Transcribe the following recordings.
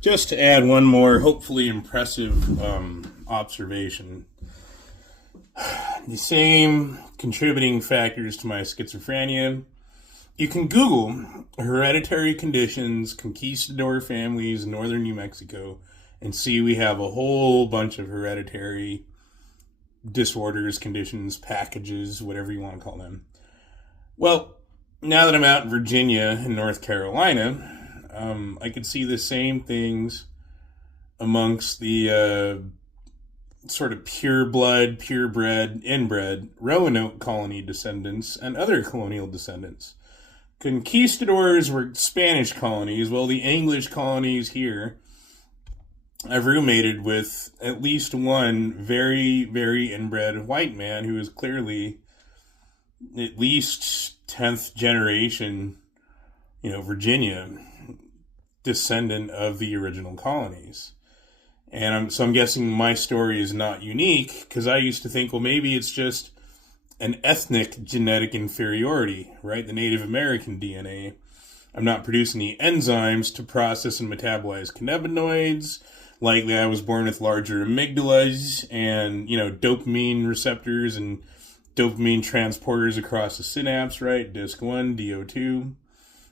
Just to add one more, hopefully impressive observation, the same contributing factors to my schizophrenia. You can Google hereditary conditions, conquistador families, northern New Mexico, and see we have a whole bunch of hereditary disorders, conditions, packages, whatever you want to call them. Well, now that I'm out in Virginia and North Carolina, I could see the same things amongst the sort of pure blood, purebred, inbred Roanoke colony descendants and other colonial descendants. Conquistadors were Spanish colonies, while the English colonies here I've roommated with at least one very, very inbred white man who is clearly at least 10th generation, Virginia descendant of the original colonies. And I'm guessing my story is not unique because I used to think, well, maybe it's just an ethnic genetic inferiority, right? The Native American DNA. I'm not producing the enzymes to process and metabolize cannabinoids. Likely I was born with larger amygdalas and, dopamine receptors and dopamine transporters across the synapse, right? DISC1, DO2,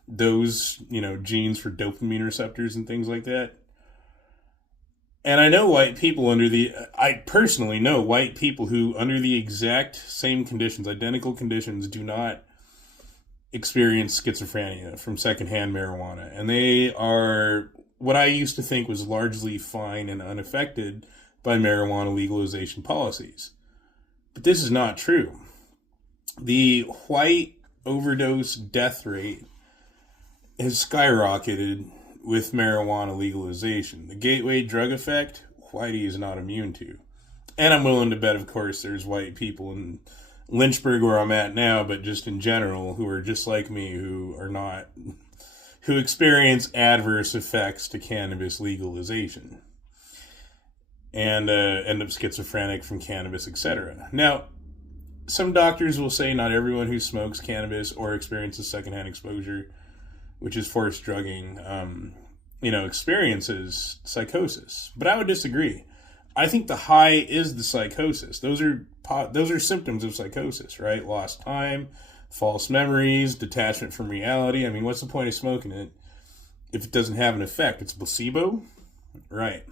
those, genes for dopamine receptors and things like that. And I know I personally know white people who, under the exact same conditions, identical conditions, do not experience schizophrenia from secondhand marijuana. And they are what I used to think was largely fine and unaffected by marijuana legalization policies. But this is not true. The white overdose death rate has skyrocketed with marijuana legalization. The gateway drug effect, whitey is not immune to. And I'm willing to bet, of course, there's white people in Lynchburg where I'm at now, but just in general, who are just like me, who experience adverse effects to cannabis legalization and end up schizophrenic from cannabis, etc. Now, some doctors will say not everyone who smokes cannabis or experiences secondhand exposure, which is forced drugging, experiences psychosis. But I would disagree. I think the high is the psychosis. Those are symptoms of psychosis, right? Lost time, false memories, detachment from reality. I mean, what's the point of smoking it if it doesn't have an effect? It's placebo, right?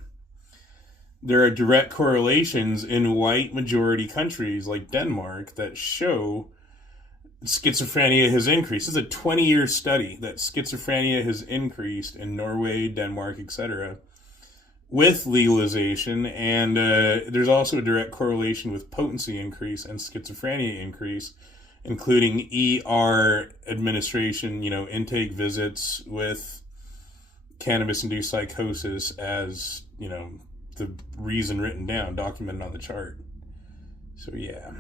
There are direct correlations in white majority countries like Denmark that show schizophrenia has increased. This is a 20-year study that schizophrenia has increased in Norway, Denmark, etc. with legalization, and there's also a direct correlation with potency increase and schizophrenia increase, including ER administration, intake visits with cannabis-induced psychosis as, the reason written down, documented on the chart. So, yeah.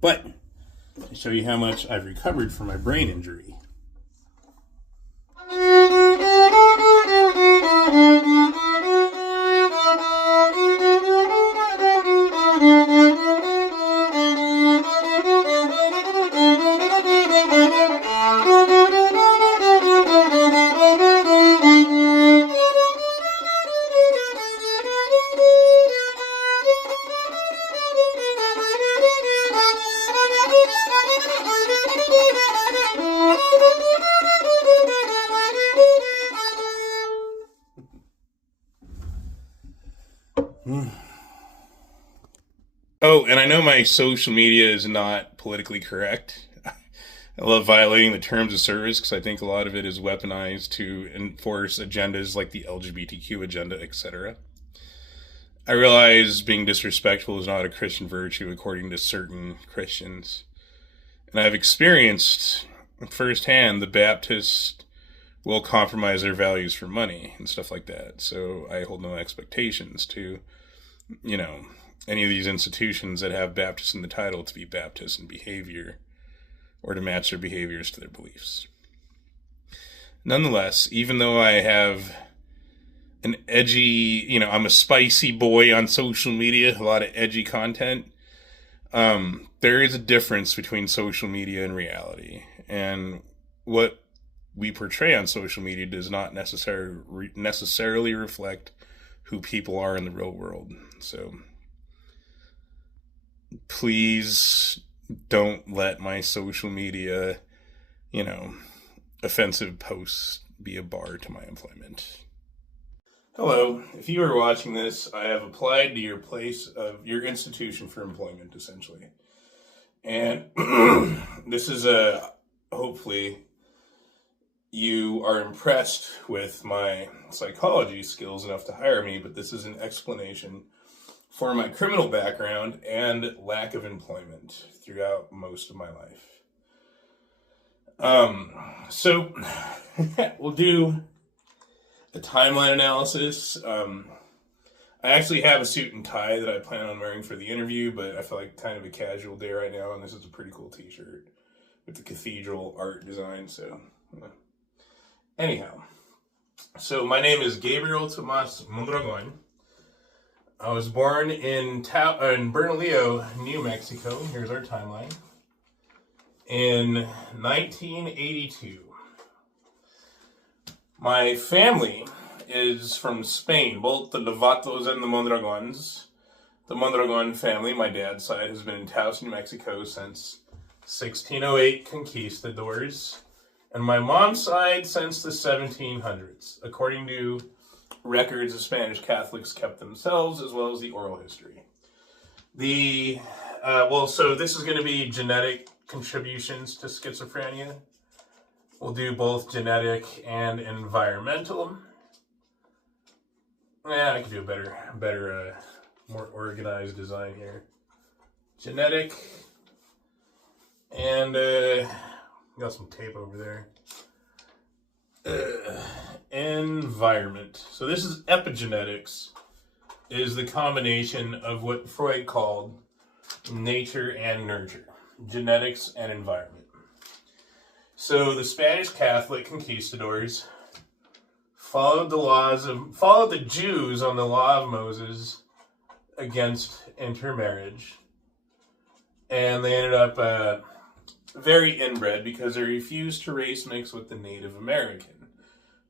But to show you how much I've recovered from my brain injury. Oh, and I know my social media is not politically correct. I love violating the terms of service because I think a lot of it is weaponized to enforce agendas like the LGBTQ agenda, etc. I realize being disrespectful is not a Christian virtue according to certain Christians. And I've experienced firsthand the Baptists will compromise their values for money and stuff like that. So I hold no expectations to, any of these institutions that have Baptist in the title to be Baptist in behavior or to match their behaviors to their beliefs. Nonetheless, even though I have an edgy, I'm a spicy boy on social media, a lot of edgy content, there is a difference between social media and reality. And what we portray on social media does not necessarily reflect who people are in the real world. So please don't let my social media, offensive posts be a bar to my employment. Hello, if you are watching this, I have applied to your place of your institution for employment, essentially. And this is hopefully you are impressed with my psychology skills enough to hire me, but this is an explanation for my criminal background and lack of employment throughout most of my life. So we'll do a timeline analysis. I actually have a suit and tie that I plan on wearing for the interview, but I feel like kind of a casual day right now, and this is a pretty cool t-shirt with the cathedral art design, so anyhow. So my name is Gabriel Tomas Mondragon. I was born in Bernalillo, New Mexico. Here's our timeline. In 1982. My family is from Spain, both the Lovatos and the Mondragons. The Mondragon family, my dad's side, has been in Taos, New Mexico since 1608 conquistadors, and my mom's side since the 1700s, according to records of Spanish Catholics kept themselves, as well as the oral history. So this is going to be genetic contributions to schizophrenia. We'll do both genetic and environmental. I could do a better, more organized design here. Genetic and got some tape over there. Environment. So this is epigenetics, is the combination of what Freud called nature and nurture, genetics and environment. So the Spanish Catholic conquistadors followed the Jews on the law of Moses against intermarriage, and they ended up very inbred because they refused to race mix with the Native American.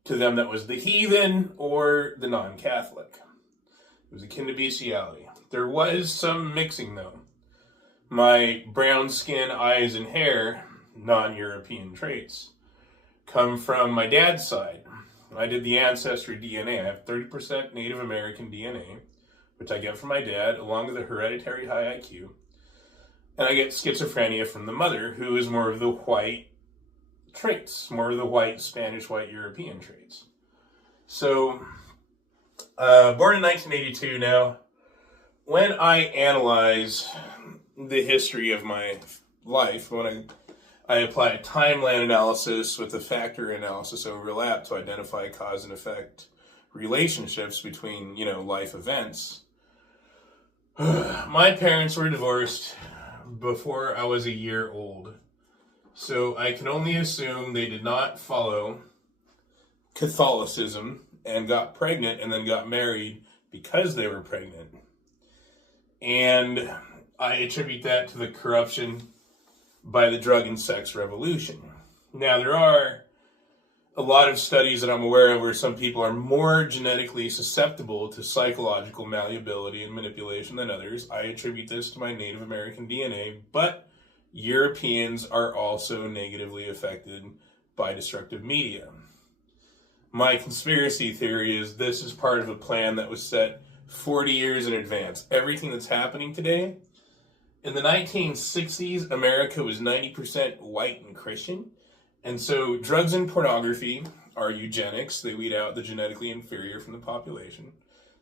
To them, that was the heathen or the non-Catholic. It was akin to bestiality. There was some mixing, though. My brown skin, eyes, and hair, non-European traits, come from my dad's side. I did the ancestry DNA. I have 30% Native American DNA, which I get from my dad, along with a hereditary high IQ. And I get schizophrenia from the mother, who is more of the white traits, more of the white Spanish, white European traits. So, born in 1982 now, when I analyze the history of my life, when I apply a timeline analysis with a factor analysis overlap to identify cause and effect relationships between, life events. My parents were divorced before I was a year old. So I can only assume they did not follow Catholicism and got pregnant and then got married because they were pregnant. And I attribute that to the corruption by the drug and sex revolution. Now, there are a lot of studies that I'm aware of where some people are more genetically susceptible to psychological malleability and manipulation than others. I attribute this to my Native American DNA, but Europeans are also negatively affected by destructive media. My conspiracy theory is this is part of a plan that was set 40 years in advance. Everything that's happening today, in the 1960s, America was 90% white and Christian. And so drugs and pornography are eugenics. They weed out the genetically inferior from the population.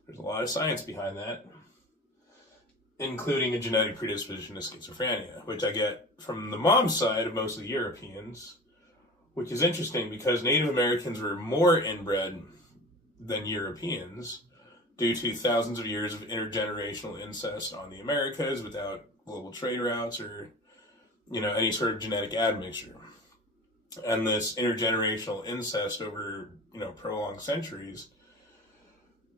There's a lot of science behind that, including a genetic predisposition to schizophrenia, which I get from the mom's side of mostly Europeans, which is interesting because Native Americans were more inbred than Europeans due to thousands of years of intergenerational incest on the Americas without global trade routes or, any sort of genetic admixture. And this intergenerational incest over, prolonged centuries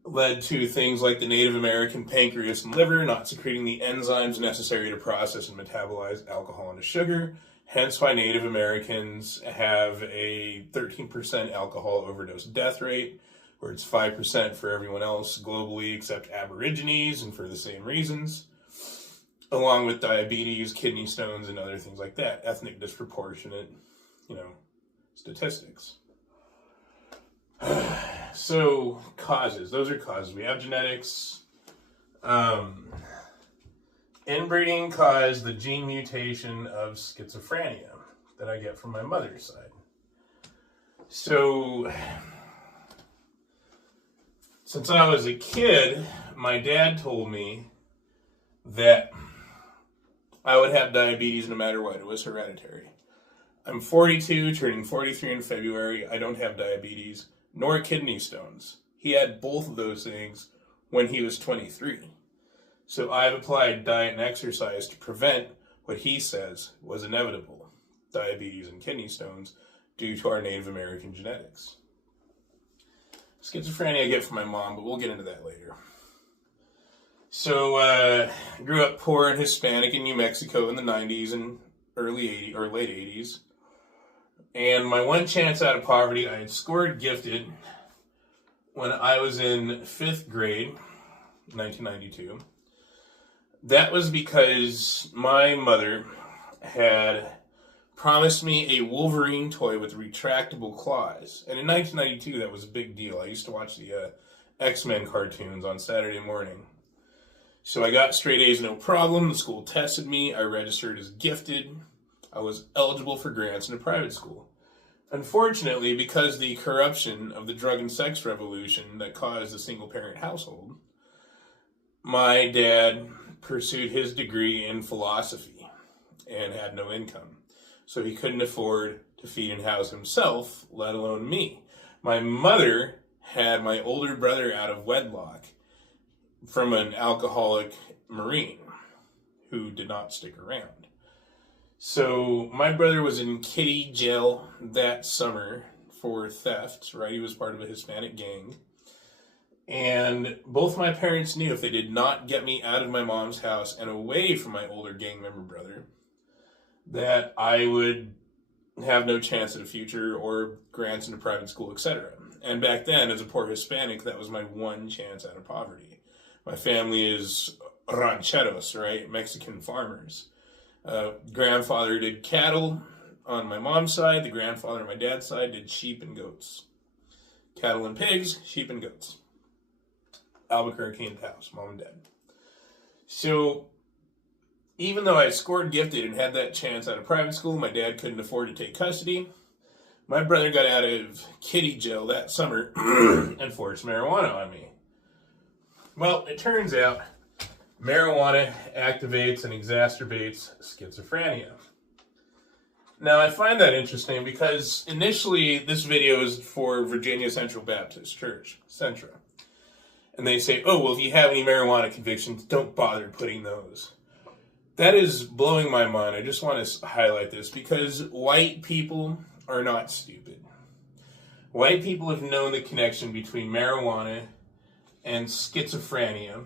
led to things like the Native American pancreas and liver not secreting the enzymes necessary to process and metabolize alcohol into sugar, Hence why Native Americans have a 13% alcohol overdose death rate, where it's 5% for everyone else globally except Aborigines, and for the same reasons, along with diabetes, kidney stones, and other things like that. Ethnic disproportionate, statistics. So, causes. Those are causes. We have genetics. Inbreeding caused the gene mutation of schizophrenia that I get from my mother's side. So, since I was a kid, my dad told me that I would have diabetes no matter what. It was hereditary. I'm 42, turning 43 in February. I don't have diabetes, nor kidney stones. He had both of those things when he was 23. So I've applied diet and exercise to prevent what he says was inevitable, diabetes and kidney stones, due to our Native American genetics. Schizophrenia I get from my mom, but we'll get into that later. So I grew up poor and Hispanic in New Mexico in the 90s and early 80s or late 80s. And my one chance out of poverty, I had scored gifted when I was in 5th grade, 1992. That was because my mother had promised me a Wolverine toy with retractable claws. And in 1992, that was a big deal. I used to watch the X-Men cartoons on Saturday morning. So I got straight A's, no problem. The school tested me. I registered as gifted. I was eligible for grants in a private school. Unfortunately, because the corruption of the drug and sex revolution that caused a single-parent household, my dad pursued his degree in philosophy and had no income. So he couldn't afford to feed and house himself, let alone me. My mother had my older brother out of wedlock from an alcoholic Marine who did not stick around. So my brother was in kitty jail that summer for theft, right? He was part of a Hispanic gang. And both my parents knew if they did not get me out of my mom's house and away from my older gang member brother, that I would have no chance at a future or grants into private school, etc. And back then, as a poor Hispanic, that was my one chance out of poverty. My family is rancheros, right? Mexican farmers. Grandfather did cattle on my mom's side. The grandfather on my dad's side did sheep and goats. Cattle and pigs, sheep and goats. Albuquerque in the house, mom and dad. So, even though I scored gifted and had that chance out of private school, my dad couldn't afford to take custody. My brother got out of kitty jail that summer and forced marijuana on me. Well, it turns out marijuana activates and exacerbates schizophrenia. Now, I find that interesting because initially this video is for Virginia Central Baptist Church, Centra. And they say, oh, well, if you have any marijuana convictions, don't bother putting those. That is blowing my mind. I just want to highlight this because white people are not stupid. White people have known the connection between marijuana and schizophrenia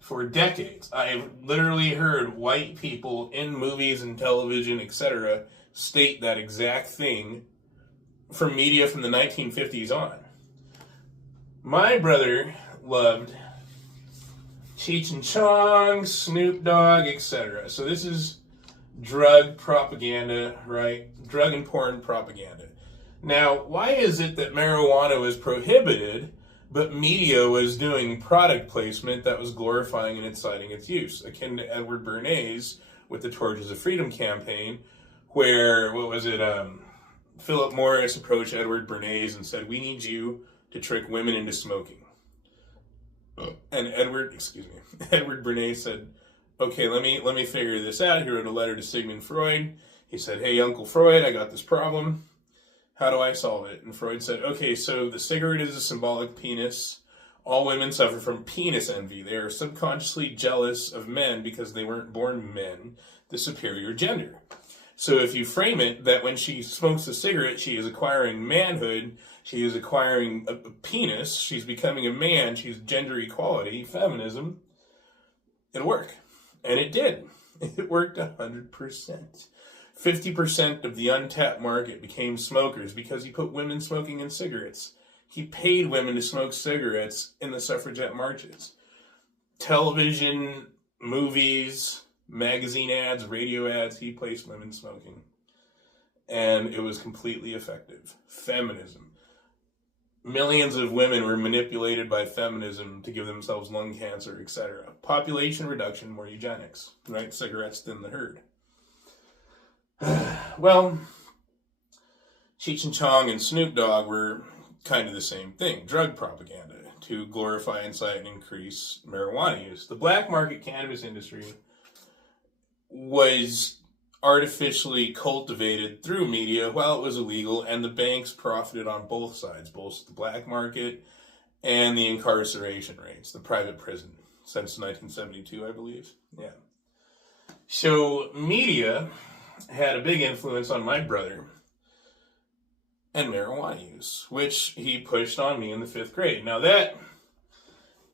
for decades. I've literally heard white people in movies and television, etc., state that exact thing from media from the 1950s on. My brother loved Cheech and Chong, Snoop Dogg, etc. So this is drug propaganda, right? Drug and porn propaganda. Now, why is it that marijuana was prohibited, but media was doing product placement that was glorifying and inciting its use? Akin to Edward Bernays with the Torches of Freedom campaign, where, Philip Morris approached Edward Bernays and said, we need you to trick women into smoking. And Edward Bernays said, okay, let me figure this out. He wrote a letter to Sigmund Freud. He said, hey, Uncle Freud, I got this problem. How do I solve it? And Freud said, okay, so the cigarette is a symbolic penis. All women suffer from penis envy. They are subconsciously jealous of men because they weren't born men, the superior gender. So if you frame it that when she smokes a cigarette, she is acquiring manhood, she is acquiring a penis, she's becoming a man, she's gender equality, feminism, it'll work. And it did. It worked 100%. 50% of the untapped market became smokers because he put women smoking in cigarettes. He paid women to smoke cigarettes in the suffragette marches. Television, movies, magazine ads, radio ads, he placed women smoking. And it was completely effective. Feminism. Millions of women were manipulated by feminism to give themselves lung cancer, etc. Population reduction, more eugenics, right? Cigarettes thin the herd. Well, Cheech and Chong and Snoop Dogg were kind of the same thing. Drug propaganda to glorify, incite, and increase marijuana use. The black market cannabis industry was artificially cultivated through media while it was illegal, and the banks profited on both sides, both the black market and the incarceration rates, the private prison, since 1972, I believe. Yeah. So media had a big influence on my brother and marijuana use, which he pushed on me in the 5th grade. Now that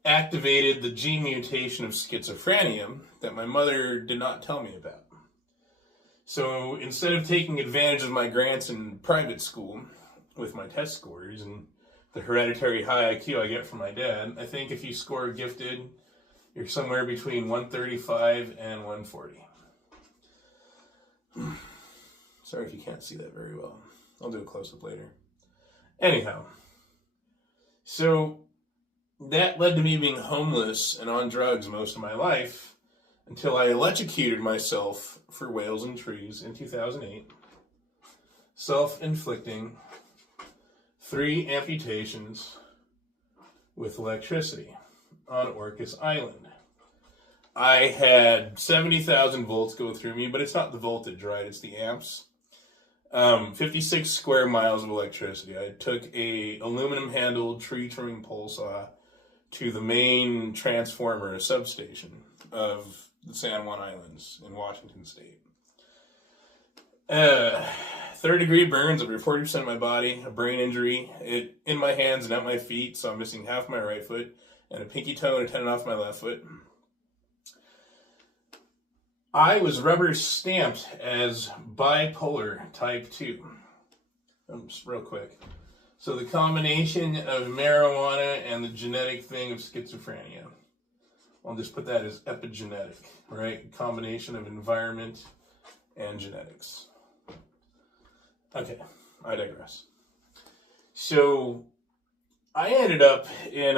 activated the gene mutation of schizophrenia that my mother did not tell me about. So instead of taking advantage of my grants in private school with my test scores and the hereditary high IQ I get from my dad, I think if you score gifted, you're somewhere between 135 and 140. Sorry if you can't see that very well. I'll do a close-up later. Anyhow, so that led to me being homeless and on drugs most of my life until I electrocuted myself for Whales and Trees in 2008, self-inflicting 3 amputations with electricity on Orcas Island. I had 70,000 volts go through me, but it's not the voltage, right? It's the amps. 56 square miles of electricity. I took a aluminum-handled tree trimming pole saw to the main transformer substation of the San Juan Islands in Washington State. 3rd-degree burns over 40% of my body, a brain injury, in my hands and out my feet, so I'm missing half my right foot, and a pinky toe and a tendon off my left foot. I was rubber stamped as bipolar type 2. Just real quick. So the combination of marijuana and the genetic thing of schizophrenia. I'll just put that as epigenetic, right? Combination of environment and genetics. Okay, I digress. So I ended up in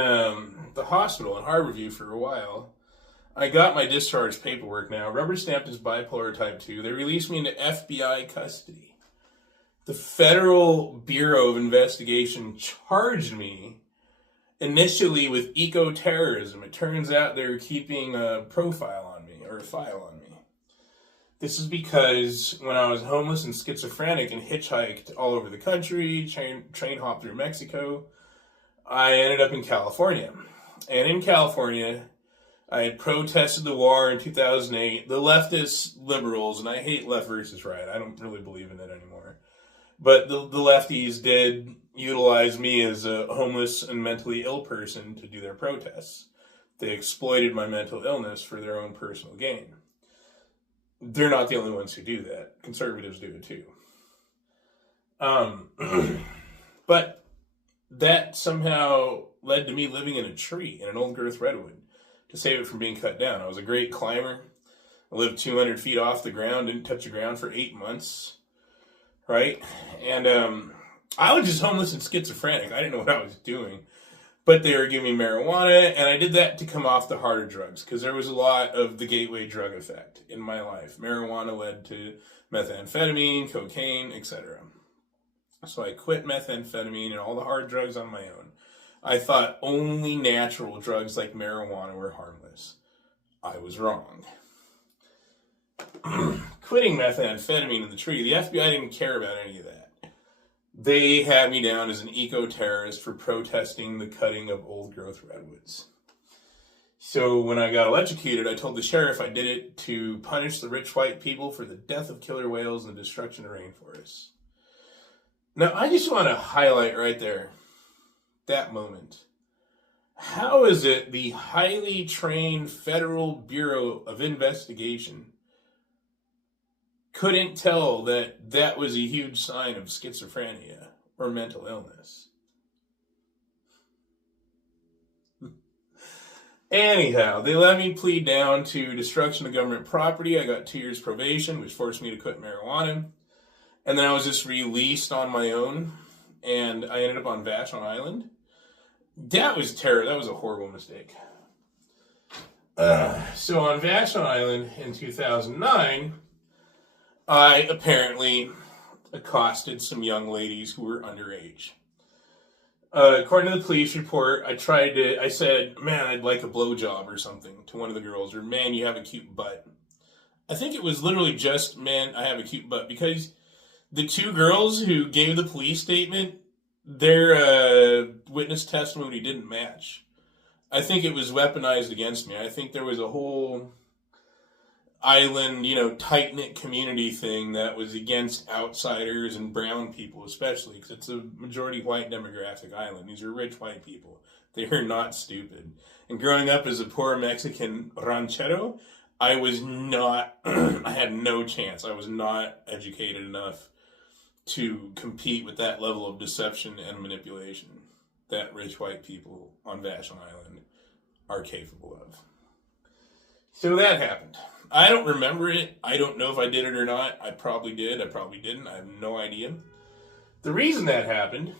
the hospital in Harborview for a while. I got my discharge paperwork now, rubber stamped as bipolar type 2. They released me into FBI custody. The Federal Bureau of Investigation charged me initially with eco-terrorism. It turns out they're keeping a profile on me, or a file on me. This is because when I was homeless and schizophrenic and hitchhiked all over the country, train hopped through Mexico, I ended up in California. And in California, I had protested the war in 2008. The leftist liberals, and I hate left versus right, I don't really believe in it anymore, but the lefties did utilize me as a homeless and mentally ill person to do their protests. They exploited my mental illness for their own personal gain. They're not the only ones who do that. Conservatives do it too. But that somehow led to me living in a tree, in an old growth redwood, to save it from being cut down. I was a great climber. I lived 200 feet off the ground, didn't touch the ground for 8 months, right? And I was just homeless and schizophrenic. I didn't know what I was doing. But they were giving me marijuana, and I did that to come off the harder drugs, because there was a lot of the gateway drug effect in my life. Marijuana led to methamphetamine, cocaine, etc. So I quit methamphetamine and all the hard drugs on my own. I thought only natural drugs like marijuana were harmless. I was wrong. Quitting methamphetamine in the tree, the FBI didn't care about any of that. They had me down as an eco-terrorist for protesting the cutting of old-growth redwoods. So when I got electrocuted, I told the sheriff I did it to punish the rich white people for the death of killer whales and the destruction of rainforests. Now, I just want to highlight right there that moment. How is it the highly trained Federal Bureau of Investigation couldn't tell that that was a huge sign of schizophrenia or mental illness. Anyhow, they let me plead down to destruction of government property. I got 2 years probation, which forced me to quit marijuana. And then I was just released on my own, and I ended up on Vashon Island. That was terrible. That was a horrible mistake. So on Vashon Island in 2009, I apparently accosted some young ladies who were underage. According to the police report, I said, man, I'd like a blowjob or something to one of the girls, or man, you have a cute butt. I think it was literally just, man, I have a cute butt, because the 2 girls who gave the police statement, their witness testimony didn't match. I think it was weaponized against me. I think there was a whole island, tight-knit community thing that was against outsiders and brown people, especially, because it's a majority white demographic island. These are rich white people. They are not stupid. And growing up as a poor Mexican ranchero, I was not, I had no chance. I was not educated enough to compete with that level of deception and manipulation that rich white people on Vashon Island are capable of. So that happened. I don't remember it. I don't know if I did it or not. I probably did. I probably didn't. I have no idea. The reason that happened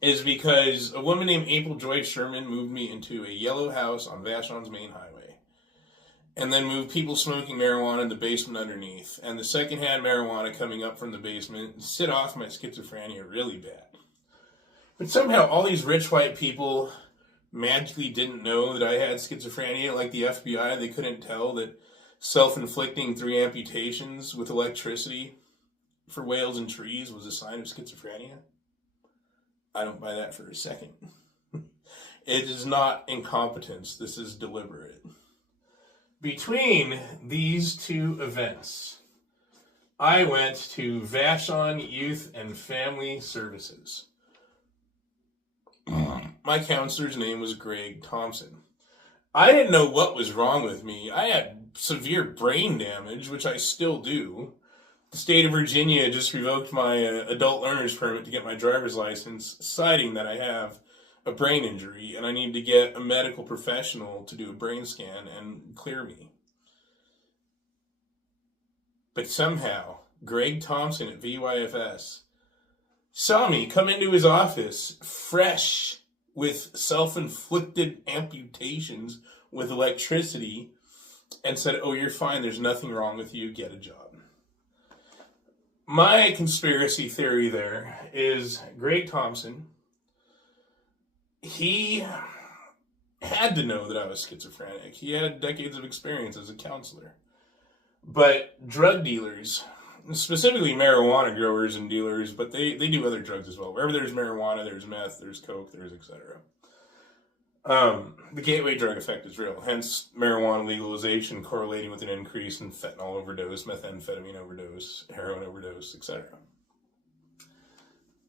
is because a woman named April Joy Sherman moved me into a yellow house on Vashon's main highway, and then moved people smoking marijuana in the basement underneath, and the secondhand marijuana coming up from the basement set off my schizophrenia really bad. But somehow all these rich white people magically didn't know that I had schizophrenia, like the FBI. They couldn't tell that self-inflicting 3 amputations with electricity for whales and trees was a sign of schizophrenia. I don't buy that for a second. It is not incompetence. This is deliberate. Between these 2 events, I went to Vashon Youth and Family Services. My counselor's name was Greg Thompson. I didn't know what was wrong with me. I had severe brain damage, which I still do. The state of Virginia just revoked my adult learner's permit to get my driver's license, citing that I have a brain injury and I need to get a medical professional to do a brain scan and clear me. But somehow, Greg Thompson at VYFS saw me come into his office fresh with self-inflicted amputations with electricity and said, oh, you're fine, there's nothing wrong with you, get a job. My conspiracy theory there is Greg Thompson, he had to know that I was schizophrenic. He had decades of experience as a counselor. But drug dealers, specifically marijuana growers and dealers, but they do other drugs as well. Wherever there's marijuana, there's meth, there's coke, there's etc. The gateway drug effect is real, hence marijuana legalization correlating with an increase in fentanyl overdose, methamphetamine overdose, heroin overdose, etc.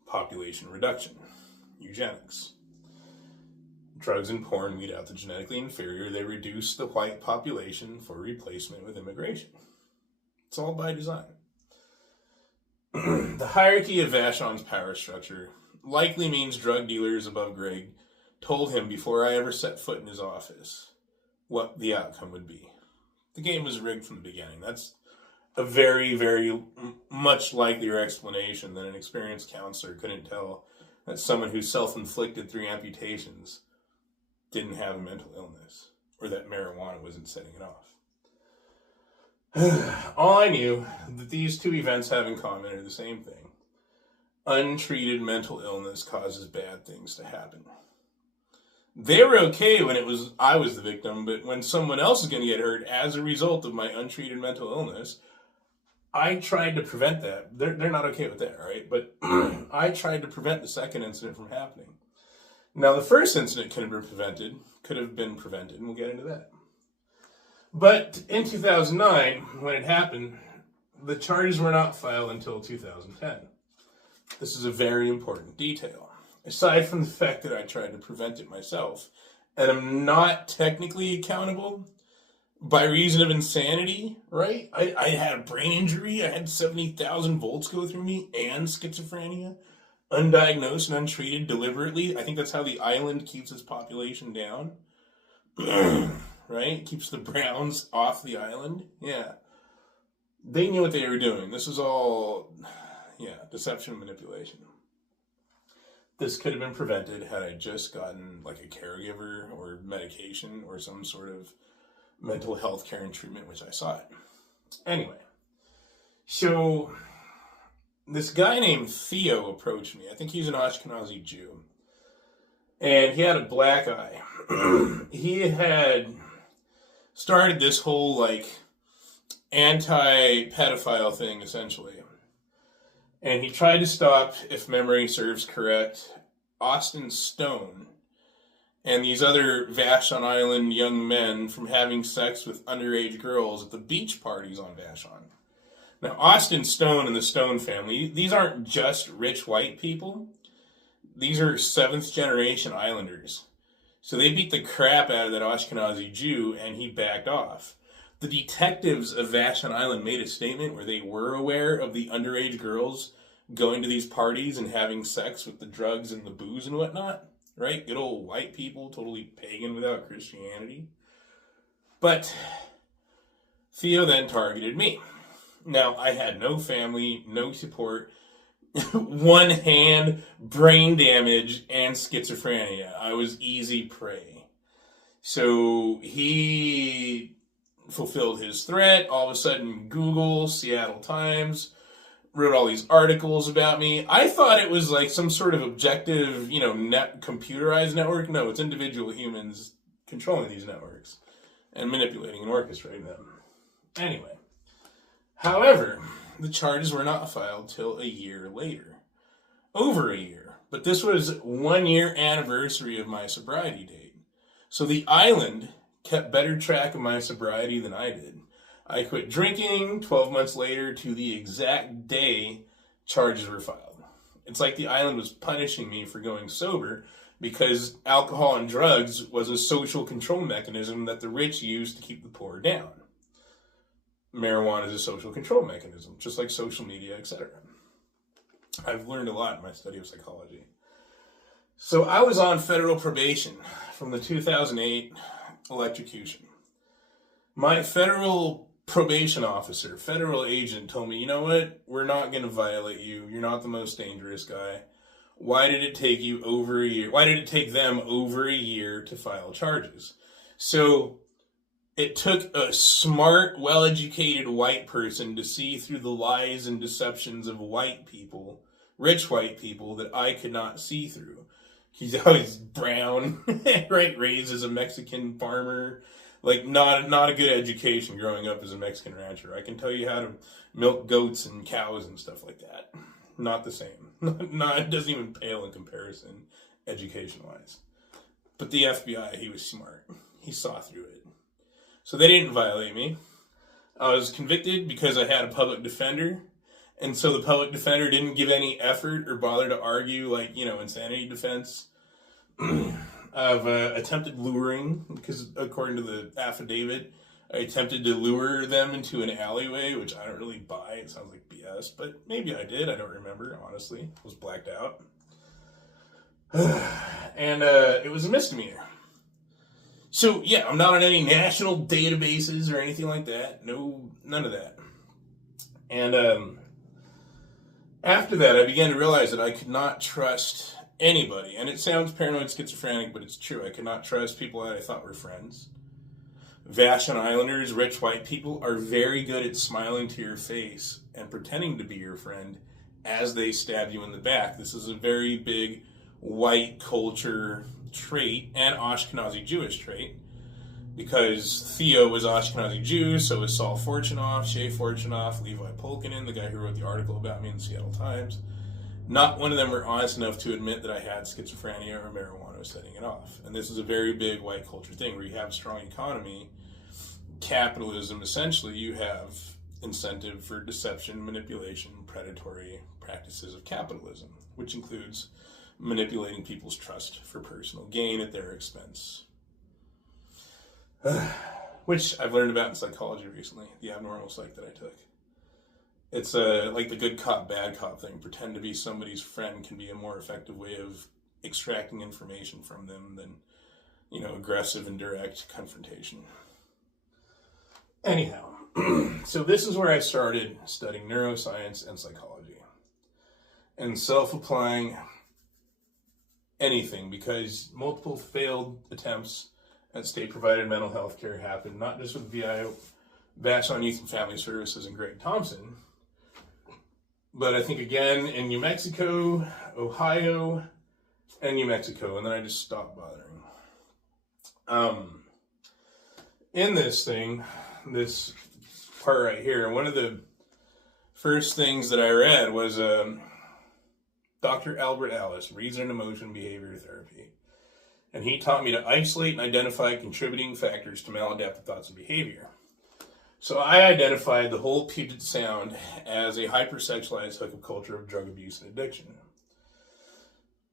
Population reduction, eugenics. Drugs and porn weed out the genetically inferior. They reduce the white population for replacement with immigration. It's all by design. The hierarchy of Vashon's power structure likely means drug dealers above Greg told him before I ever set foot in his office what the outcome would be. The game was rigged from the beginning. That's a very, very much likelier explanation than an experienced counselor couldn't tell that someone who self-inflicted 3 amputations didn't have a mental illness, or that marijuana wasn't setting it off. All I knew that these 2 events have in common are the same thing. Untreated mental illness causes bad things to happen. They were okay when I was the victim, but when someone else is going to get hurt as a result of my untreated mental illness, I tried to prevent that. They're not okay with that, right? But I tried to prevent the second incident from happening. Now, the first incident could have been prevented, and we'll get into that. But in 2009, when it happened, the charges were not filed until 2010. This is a very important detail. Aside from the fact that I tried to prevent it myself, and I'm not technically accountable, by reason of insanity, right? I had a brain injury. I had 70,000 volts go through me and schizophrenia, undiagnosed and untreated deliberately. I think that's how the island keeps its population down, right? Keeps the Browns off the island. Yeah. They knew what they were doing. This is all, yeah, deception and manipulation. This could have been prevented had I just gotten like a caregiver or medication or some sort of mental health care and treatment, which I sought. Anyway, so this guy named Theo approached me. I think he's an Ashkenazi Jew. And he had a black eye. He had started this whole like anti-pedophile thing, essentially. And he tried to stop, if memory serves correct, Austin Stone and these other Vashon Island young men from having sex with underage girls at the beach parties on Vashon. Now, Austin Stone and the Stone family, these aren't just rich white people. These are seventh generation islanders. So they beat the crap out of that Ashkenazi Jew and he backed off. The detectives of Vashon Island made a statement where they were aware of the underage girls going to these parties and having sex with the drugs and the booze and whatnot, right? Good old white people, totally pagan without Christianity. But Theo then targeted me. Now, I had no family, no support, one hand, brain damage, and schizophrenia. I was easy prey. So he fulfilled his threat. All of a sudden, Google, Seattle Times, wrote all these articles about me. I thought it was like some sort of objective, computerized network. No, it's individual humans controlling these networks and manipulating and orchestrating them. Anyway, however, the charges were not filed till a year later. Over a year. But this was 1 year anniversary of my sobriety date. So the island kept better track of my sobriety than I did. I quit drinking 12 months later to the exact day charges were filed. It's like the island was punishing me for going sober because alcohol and drugs was a social control mechanism that the rich used to keep the poor down. Marijuana is a social control mechanism, just like social media, etc. I've learned a lot in my study of psychology. So I was on federal probation from the 2008 electrocution. My federal probation officer, federal agent, told me, you know what, we're not going to violate you. You're not the most dangerous guy. Why did it take you over a year? Why did it take them over a year to file charges? So it took a smart, well-educated white person to see through the lies and deceptions of white people, rich white people, that I could not see through. He's always brown, right? Raised as a Mexican farmer. Like, not a good education growing up as a Mexican rancher. I can tell you how to milk goats and cows and stuff like that. Not the same. It doesn't even pale in comparison, education-wise. But the FBI, he was smart. He saw through it. So they didn't violate me. I was convicted because I had a public defender. And so the public defender didn't give any effort or bother to argue, insanity defense of attempted luring, because according to the affidavit, I attempted to lure them into an alleyway, which I don't really buy. It sounds like BS, but maybe I did. I don't remember, honestly. I was blacked out. And it was a misdemeanor. So, yeah, I'm not on any national databases or anything like that. No, none of that. And after that, I began to realize that I could not trust anybody. And it sounds paranoid schizophrenic, but it's true. I could not trust people that I thought were friends. Vashon Islanders, rich white people, are very good at smiling to your face and pretending to be your friend as they stab you in the back. This is a very big white culture trait and Ashkenazi Jewish trait, because Theo was Ashkenazi Jew, so was Saul Fortunoff, Shay Fortunoff, Levi Polkinen, the guy who wrote the article about me in the Seattle Times. Not one of them were honest enough to admit that I had schizophrenia or marijuana was setting it off. And this is a very big white culture thing where you have a strong economy, capitalism, essentially you have incentive for deception, manipulation, predatory practices of capitalism, which includes manipulating people's trust for personal gain at their expense. which I've learned about in psychology recently, the abnormal psych that I took. It's like the good cop, bad cop thing. Pretend to be somebody's friend can be a more effective way of extracting information from them than, aggressive and direct confrontation. Anyhow, so this is where I started studying neuroscience and psychology and self-applying anything, because multiple failed attempts at state-provided mental health care happened, not just with VIO, Vashon Youth and Family Services and Greg Thompson, but I think again in New Mexico, Ohio, and New Mexico, and then I just stopped bothering. In this thing, this part right here, one of the first things that I read was Dr. Albert Ellis, Reason and Emotion Behavior Therapy. And he taught me to isolate and identify contributing factors to maladaptive thoughts and behavior. So I identified the whole Puget Sound as a hypersexualized hookup culture of drug abuse and addiction.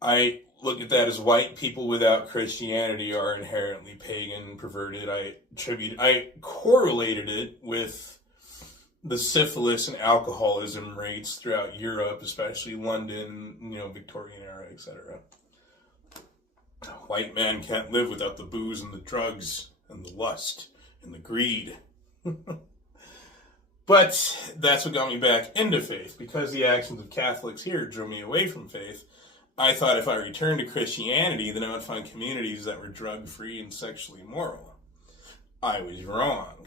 I look at that as white people without Christianity are inherently pagan, perverted. I correlated it with the syphilis and alcoholism rates throughout Europe, especially London, Victorian era, etc. White man can't live without the booze and the drugs and the lust and the greed. But that's what got me back into faith, because the actions of Catholics here drew me away from faith. I thought if I returned to Christianity, then I would find communities that were drug-free and sexually moral. I was wrong.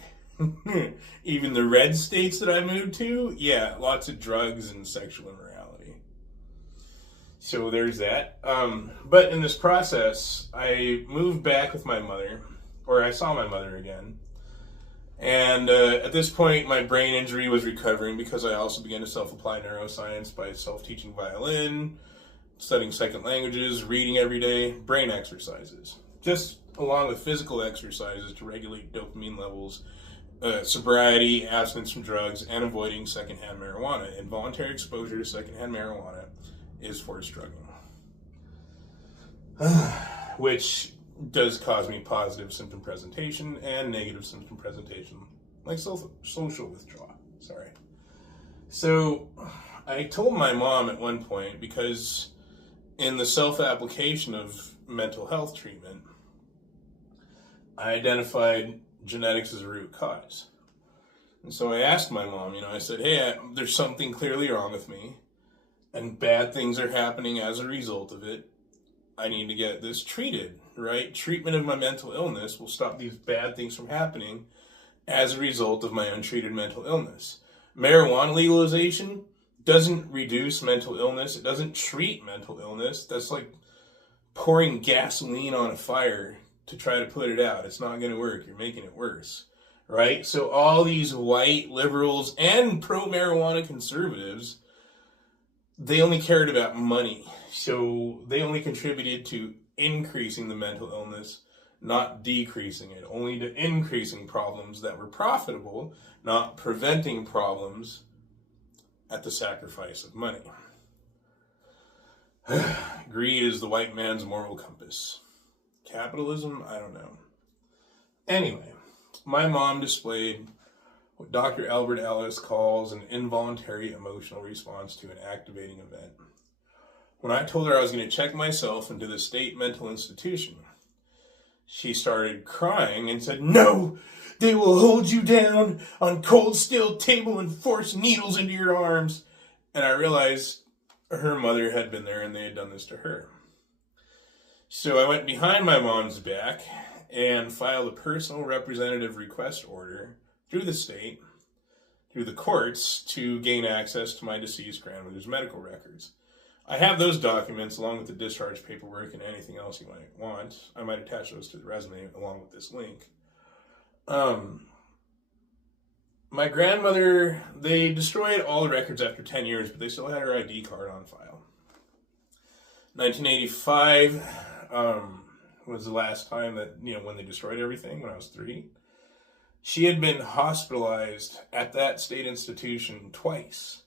Even the red states that I moved to, yeah, lots of drugs and sexual immorality. So there's that. But in this process, I moved back with my mother, or I saw my mother again. And at this point, my brain injury was recovering, because I also began to self-apply neuroscience by self-teaching violin, studying second languages, reading every day, brain exercises, just along with physical exercises to regulate dopamine levels, sobriety, abstinence from drugs, and avoiding secondhand marijuana. Involuntary exposure to secondhand marijuana is forced drugging, which does cause me positive symptom presentation and negative symptom presentation, like social withdrawal. So I told my mom at one point, because in the self-application of mental health treatment, I identified genetics as a root cause. And so I asked my mom, I said, hey, there's something clearly wrong with me, and bad things are happening as a result of it. I need to get this treated, right? Treatment of my mental illness will stop these bad things from happening as a result of my untreated mental illness. Marijuana legalization doesn't reduce mental illness. It doesn't treat mental illness. That's like pouring gasoline on a fire to try to put it out. It's not going to work. You're making it worse, right? So all these white liberals and pro-marijuana conservatives, they only cared about money. So they only contributed to increasing the mental illness, not decreasing it, only to increasing problems that were profitable, not preventing problems at the sacrifice of money. Greed is the white man's moral compass. Capitalism? I don't know. Anyway, my mom displayed what Dr. Albert Ellis calls an involuntary emotional response to an activating event. When I told her I was going to check myself into the state mental institution, she started crying and said, "No, they will hold you down on cold steel table and force needles into your arms." And I realized her mother had been there and they had done this to her. So I went behind my mom's back and filed a personal representative request order through the state, through the courts, to gain access to my deceased grandmother's medical records. I have those documents along with the discharge paperwork and anything else you might want. I might attach those to the resume along with this link. My grandmother, they destroyed all the records after 10 years, but they still had her ID card on file. 1985 was the last time that, when they destroyed everything, when I was 3. She had been hospitalized at that state institution twice.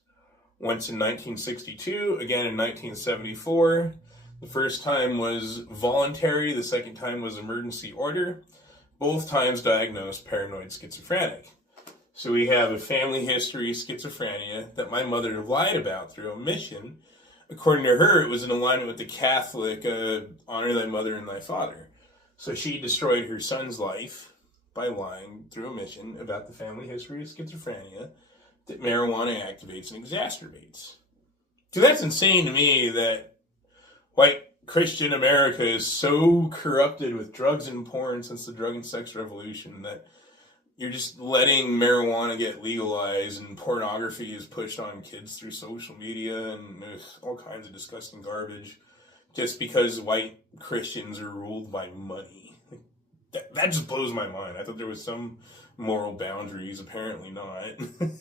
Once in 1962, again in 1974. The first time was voluntary, the second time was emergency order. both times diagnosed paranoid schizophrenic. So we have a family history of schizophrenia that my mother lied about through omission. According to her, it was in alignment with the Catholic, honor thy mother and thy father. So she destroyed her son's life by lying through omission about the family history of schizophrenia that marijuana activates and exacerbates. So that's insane to me that white Christian America is so corrupted with drugs and porn since the drug and sex revolution that you're just letting marijuana get legalized and pornography is pushed on kids through social media and all kinds of disgusting garbage just because white Christians are ruled by money. That just blows my mind. I thought there was some moral boundaries. Apparently not.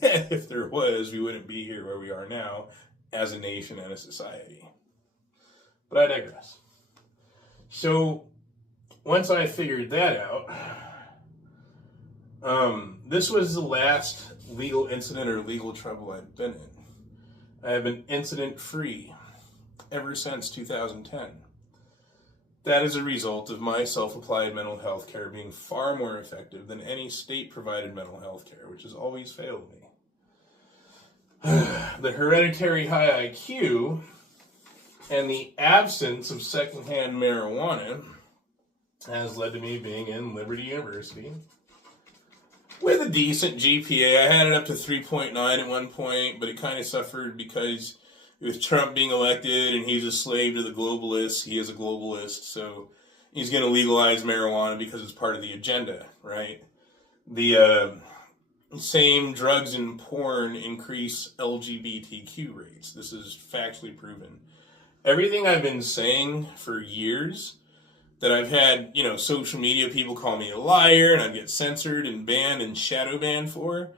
If there was, we wouldn't be here where we are now as a nation and a society. But I digress. So once I figured that out, this was the last legal incident or legal trouble I've been in. I have been incident free ever since 2010. That is a result of my self-applied mental health care being far more effective than any state-provided mental health care, which has always failed me. The hereditary high IQ and the absence of secondhand marijuana has led to me being in Liberty University with a decent GPA. I had it up to 3.9 at one point, but it kind of suffered because with Trump being elected and he's a slave to the globalists, he is a globalist, so he's going to legalize marijuana because it's part of the agenda, right? The same drugs and porn increase LGBTQ rates. This is factually proven. Everything I've been saying for years that I've had, social media people call me a liar and I get censored and banned and shadow banned for,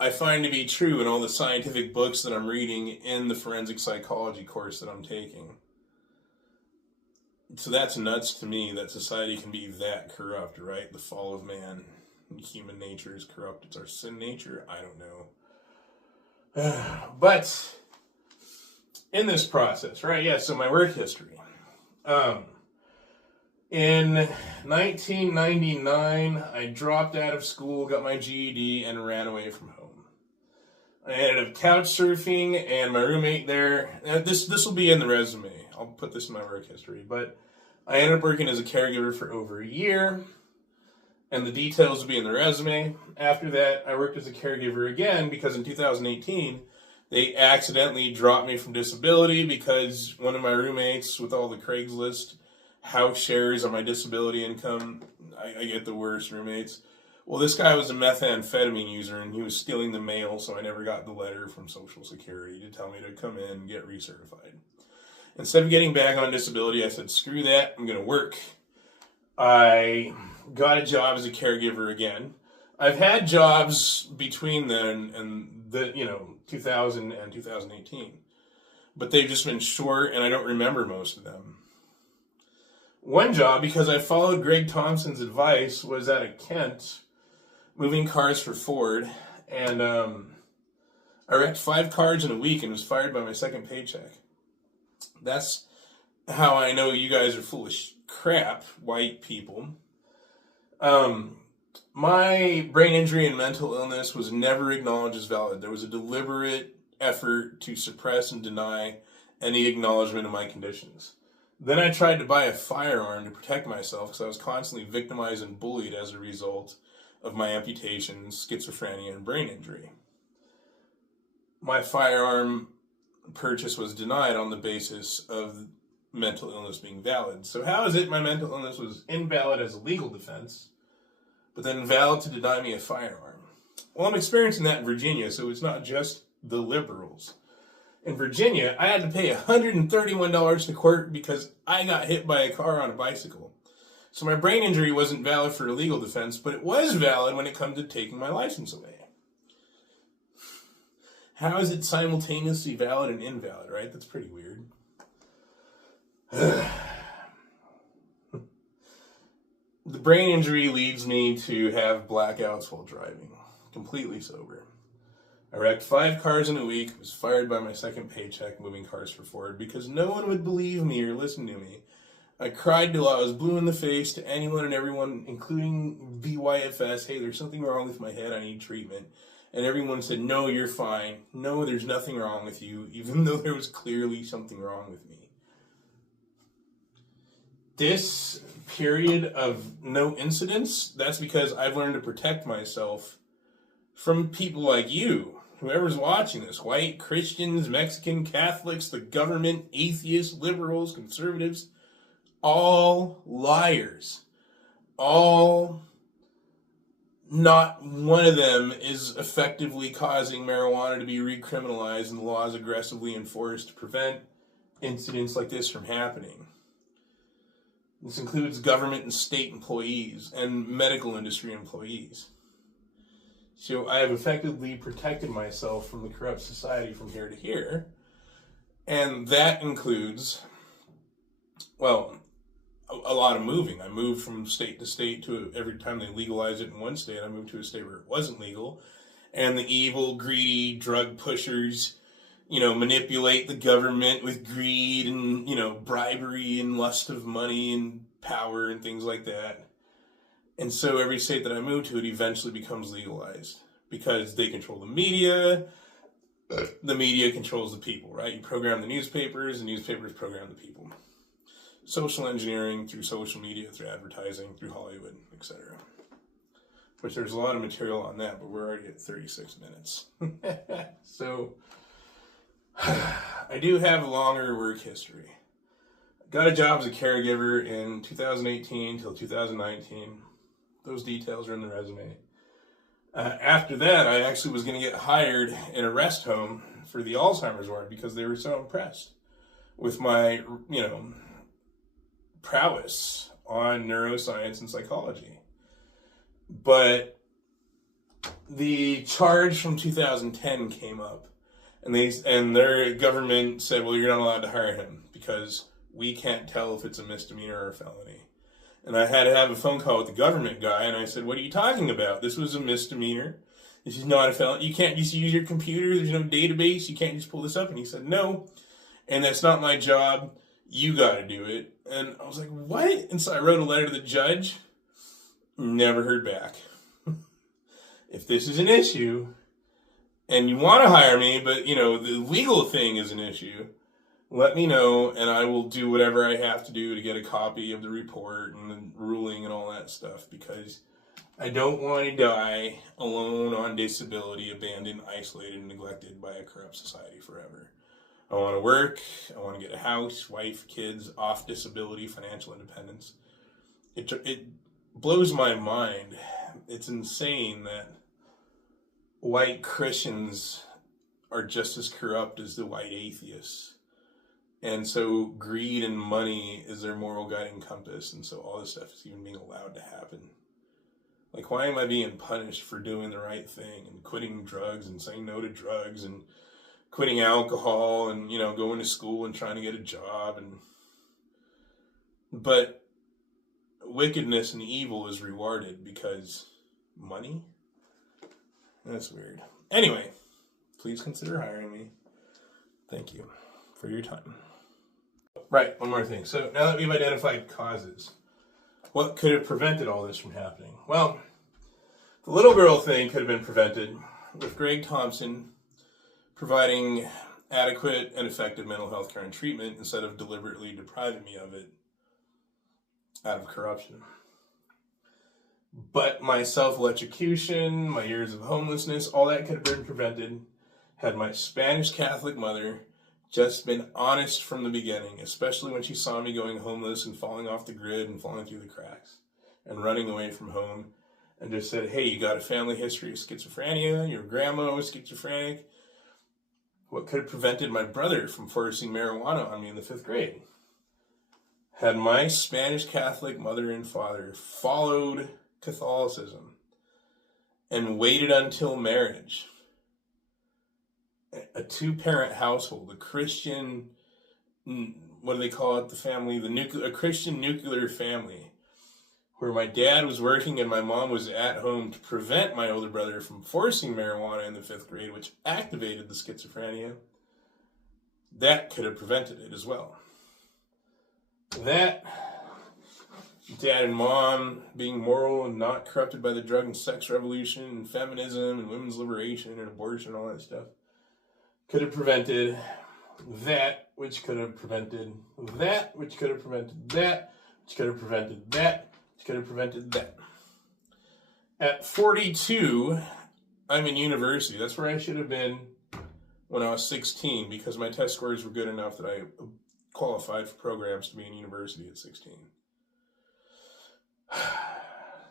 I find to be true in all the scientific books that I'm reading in the forensic psychology course that I'm taking. So that's nuts to me that society can be that corrupt, right? The fall of man. Human nature is corrupt. It's our sin nature. I don't know. But in this process, right? Yeah, so my work history. In 1999, I dropped out of school, got my GED, and ran away from home. I ended up couch surfing, and my roommate there, this will be in the resume. I'll put this in my work history. But I ended up working as a caregiver for over a year, and the details will be in the resume. After that, I worked as a caregiver again because in 2018, they accidentally dropped me from disability because one of my roommates with all the Craigslist house shares on my disability income, I get the worst roommates. Well, this guy was a methamphetamine user and he was stealing the mail, so I never got the letter from Social Security to tell me to come in and get recertified. Instead of getting back on disability, I said, screw that, I'm going to work. I got a job as a caregiver again. I've had jobs between then and 2000 and 2018, but they've just been short and I don't remember most of them. One job, because I followed Greg Thompson's advice, was at a Kent, moving cars for Ford, and I wrecked 5 cars in a week and was fired by my second paycheck. That's how I know you guys are full of crap, white people. My brain injury and mental illness was never acknowledged as valid. There was a deliberate effort to suppress and deny any acknowledgement of my conditions. Then I tried to buy a firearm to protect myself because I was constantly victimized and bullied as a result of my amputation, schizophrenia, and brain injury. My firearm purchase was denied on the basis of mental illness being valid. So how is it my mental illness was invalid as a legal defense, but then valid to deny me a firearm? Well, I'm experiencing that in Virginia, so it's not just the liberals. In Virginia, I had to pay $131 to court because I got hit by a car on a bicycle. So my brain injury wasn't valid for a legal defense, but it was valid when it comes to taking my license away. How is it simultaneously valid and invalid, right? That's pretty weird. The brain injury leads me to have blackouts while driving, completely sober. I wrecked 5 cars in a week, was fired by my second paycheck moving cars for Ford because no one would believe me or listen to me. I cried till I was blue in the face to anyone and everyone, including VYFS, hey, there's something wrong with my head, I need treatment. And everyone said, no, you're fine. No, there's nothing wrong with you, even though there was clearly something wrong with me. This period of no incidents, that's because I've learned to protect myself from people like you. Whoever's watching this, white, Christians, Mexican, Catholics, the government, atheists, liberals, conservatives, all liars. All, not one of them is effectively causing marijuana to be recriminalized and the laws aggressively enforced to prevent incidents like this from happening. This includes government and state employees and medical industry employees. So I have effectively protected myself from the corrupt society from here to here. And that includes, well, a lot of moving. I moved from state to state to every time they legalized it in one state, I moved to a state where it wasn't legal. And the evil, greedy drug pushers, manipulate the government with greed and, bribery and lust of money and power and things like that. And so every state that I move to, it eventually becomes legalized because they control the media. The media controls the people, right? You program the newspapers program the people. Social engineering through social media, through advertising, through Hollywood, etc. Which there's a lot of material on that, but we're already at 36 minutes. So I do have a longer work history. Got a job as a caregiver in 2018 till 2019. Those details are in the resume. After that, I actually was going to get hired in a rest home for the Alzheimer's ward because they were so impressed with my, prowess on neuroscience and psychology. But the charge from 2010 came up, and their government said, well, you're not allowed to hire him because we can't tell if it's a misdemeanor or a felony. And I had to have a phone call with the government guy, and I said, what are you talking about? This was a misdemeanor. This is not a felony. You can't just use your computer. There's no database. You can't just pull this up. And he said, no, and that's not my job. You got to do it. And I was like, what? And so I wrote a letter to the judge. Never heard back. If this is an issue, and you want to hire me, but, the legal thing is an issue, let me know, and I will do whatever I have to do to get a copy of the report and the ruling and all that stuff, because I don't want to die alone on disability, abandoned, isolated, and neglected by a corrupt society forever. I want to work, I want to get a house, wife, kids, off disability, financial independence. It blows my mind. It's insane that white Christians are just as corrupt as the white atheists. And so greed and money is their moral guiding compass, and so all this stuff is even being allowed to happen. Like, why am I being punished for doing the right thing and quitting drugs and saying no to drugs and quitting alcohol and, going to school and trying to get a job? But wickedness and evil is rewarded because money? That's weird. Anyway, please consider hiring me. Thank you for your time. Right, one more thing. So now that we've identified causes, what could have prevented all this from happening? Well, the little girl thing could have been prevented with Greg Thompson providing adequate and effective mental health care and treatment instead of deliberately depriving me of it out of corruption. But my self-electrocution, my years of homelessness, all that could have been prevented had my Spanish Catholic mother just been honest from the beginning, especially when she saw me going homeless and falling off the grid and falling through the cracks and running away from home, and just said, hey, you got a family history of schizophrenia, your grandma was schizophrenic. What could have prevented my brother from forcing marijuana on me in the 5th grade? Had my Spanish Catholic mother and father followed Catholicism and waited until marriage, a 2-parent household, a Christian, what do they call it, the family, a Christian nuclear family, where my dad was working and my mom was at home to prevent my older brother from forcing marijuana in the 5th grade, which activated the schizophrenia, that could have prevented it as well. That dad and mom being moral and not corrupted by the drug and sex revolution and feminism and women's liberation and abortion and all that stuff could have prevented that, which could have prevented that, which could have prevented that, which could have prevented that, which could have prevented that. At 42, I'm in university. That's where I should have been when I was 16, because my test scores were good enough that I qualified for programs to be in university at 16.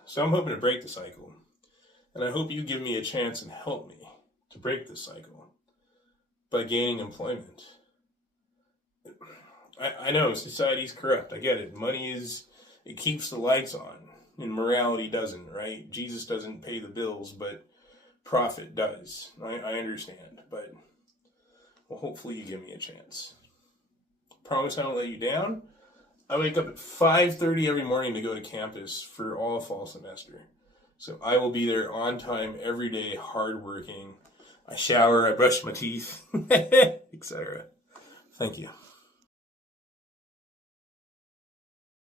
So I'm hoping to break the cycle. And I hope you give me a chance and help me to break this cycle by gaining employment. I know society's corrupt. I get it. Money it keeps the lights on, and morality doesn't, right? Jesus doesn't pay the bills, but profit does. I understand, but well, hopefully you give me a chance. Promise I won't let you down. I wake up at 5:30 every morning to go to campus for all of fall semester. So I will be there on time every day, hardworking. I shower, I brush my teeth, etc. Thank you.